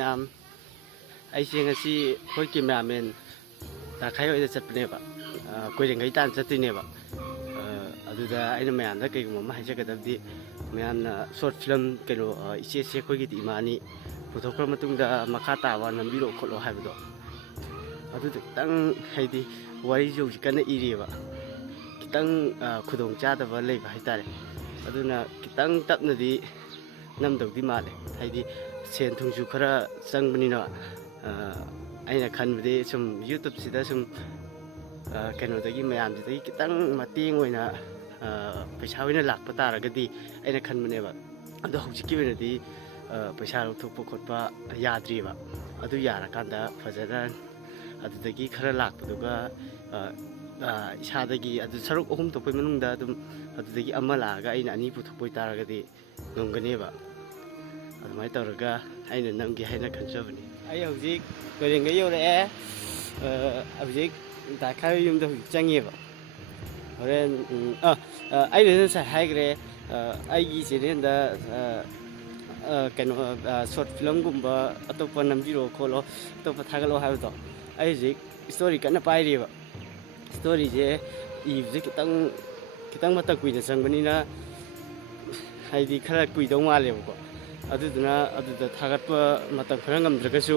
ꯃꯌꯥꯝ ꯑꯩꯁꯦ ꯉꯁꯤ ꯑꯩꯈꯣꯏ ꯀꯦꯃꯦꯔꯥꯃꯦꯟ ꯇꯥꯈꯥꯏ ꯍꯣꯏꯗ ꯆꯠꯄꯅꯦꯕ ꯀꯣꯏꯔꯦꯡꯈꯩ ꯇꯥꯟꯅ ꯆꯠꯇꯣꯏꯅꯦꯕ ꯑꯗꯨꯗ ꯑꯩꯅ ꯃꯌꯥꯝꯗ ꯀꯩꯒꯨꯝꯕ ꯑꯃ ꯍꯥꯏꯖꯒꯗꯕꯗꯤ ꯃꯌꯥꯝꯅ ꯁꯣꯔꯠ ꯐꯤꯂꯝ ꯀꯩꯅꯣ ꯏꯆꯦꯁꯦ ꯑꯩꯈꯣꯏꯒꯤꯗꯤ ꯏꯃꯥꯅꯤ ꯄꯨꯊꯣꯛꯈ꯭ꯔ ꯃꯇꯨꯡꯗ ꯃꯈꯥ ꯇꯥꯕ ꯅꯝꯕꯤꯔꯛꯑꯣ ꯈꯣꯠꯂꯣ ꯍꯥꯏꯕꯗꯣ ꯑꯗꯨꯗ ꯈꯤꯇꯪ ꯍꯥꯏꯗꯤ ꯋꯥꯔꯤꯁꯨ ꯍꯧꯖꯤꯛ ꯀꯟꯅ ꯏꯔꯤꯑꯕꯈꯤꯇꯪ ꯈꯨꯗꯣꯡ ꯆꯥꯗꯕ ꯂꯩꯕ ꯍꯥꯏꯇꯥꯔꯦ ꯑꯗꯨꯅ खितंग तपनदी नमदौदी माले हाइदी सेन थुंसु खरा चंगबनिना अइना खनबदि सुम यूट्यूब सिदा सुम कनोदगी मयामदिदगी खितंग मतेंग ओइना पैसा ओइना लाक्पा तारगदि अइना खनबनेबा अदो हौजिकि ओइनादि पैसा लौथोकपा खोटपा याद्रिबा अदु यारकांदा फजरा अदुदगी खरा लाक्पदुगा इसादगी अदु सरुक अहुम थोपै मनुंगदा अदुम अदुदगी अमा लागा अइना अनि पुथोपै तारगदि ngomganeeba adumai tawraga aina namgi haina khanjabani ai hojik korenga yore hojik dakhai yumda changeba horen aina sa haigre aigi channel kano short film gumba atopa nambiro kholo atopa thagalo haibdo ai hojik story kana paireba story je ibje kitang kitang mata kuina changbani na हाइदी खरा कुइदौ मालेबको अदुदुना अदुदा थागतप मतम खरा ngamद्रगसु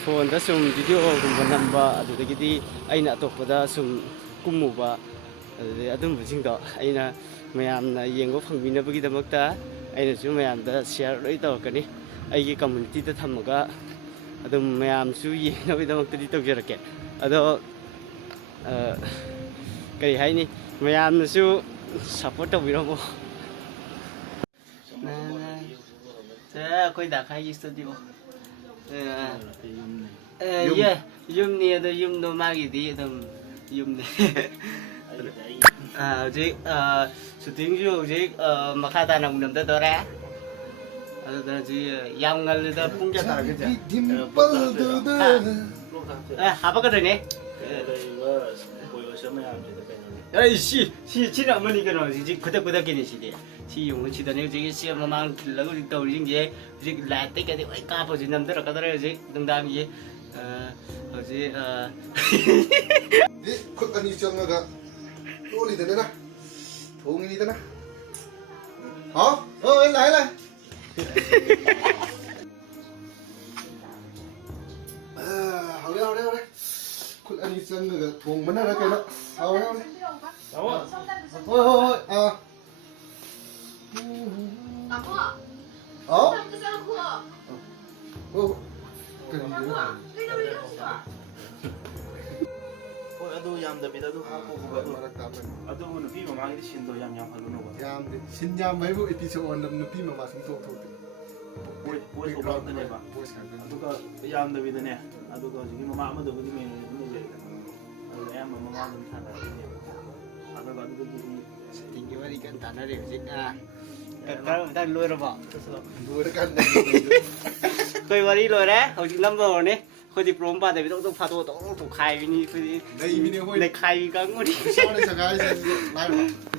phone दा सुम video गुम्बा number अदुदगिदि अइना अतोपदा सुम कुमुबा अदुम बुजिंदो अइना मयामना येंगो फंगबिनबगी दमकता अइना सु मयामदा share लोइ तवकनी अइगी community दा थमगा अदुम मयाम सु येंगबि दमकतदि तवजरके अदो करि हाइनी मयामना सु सपोर्ट तवबिरमो कोई दाखाई स्टूडियो ये यूम ने अदो यूम नो मागी दी अदम यूम ने जे शूटिंग जो जे मखा ता नम नम दा दोरे अदो दा जी याम ngल दा पुंग क्या तारगे जा डिम्पल दो दा हाबा कदने अरे सी अमनी कनो जी खुद किने सिदे सी yung sidane ji si mamang lagu di tau jing je ji la te ka de oi ka po ji nam da ka da ji dang dang ji ji di khut ani chang ga lo li da na thong ni da na ha oi lai hao le khut ani chang ga thong mana ra ka na hao le oi 아빠. 어? 그 aduh yang tapi aduh aku aduh nupi memang itu sinto yang halu nopo yang sin yang mai bu episode on nupi mama sing tok tok boy sobat tu ne ba aduh ka yang tapi tu ne aduh ka jadi mama ama tu begini ni je aduh yang mama belum sadar aduh ka aduh jadi tinggi wari kan tanah re hojik kalau kita luar apa luar kan कोई वाली लो रे हौजिक number होने खोजि प्रोम पादे बितो तो फाटो तो खाइ बिनि खोजि नै बिनि होय नै खाइ गांगुनि सारे सगाय लाइव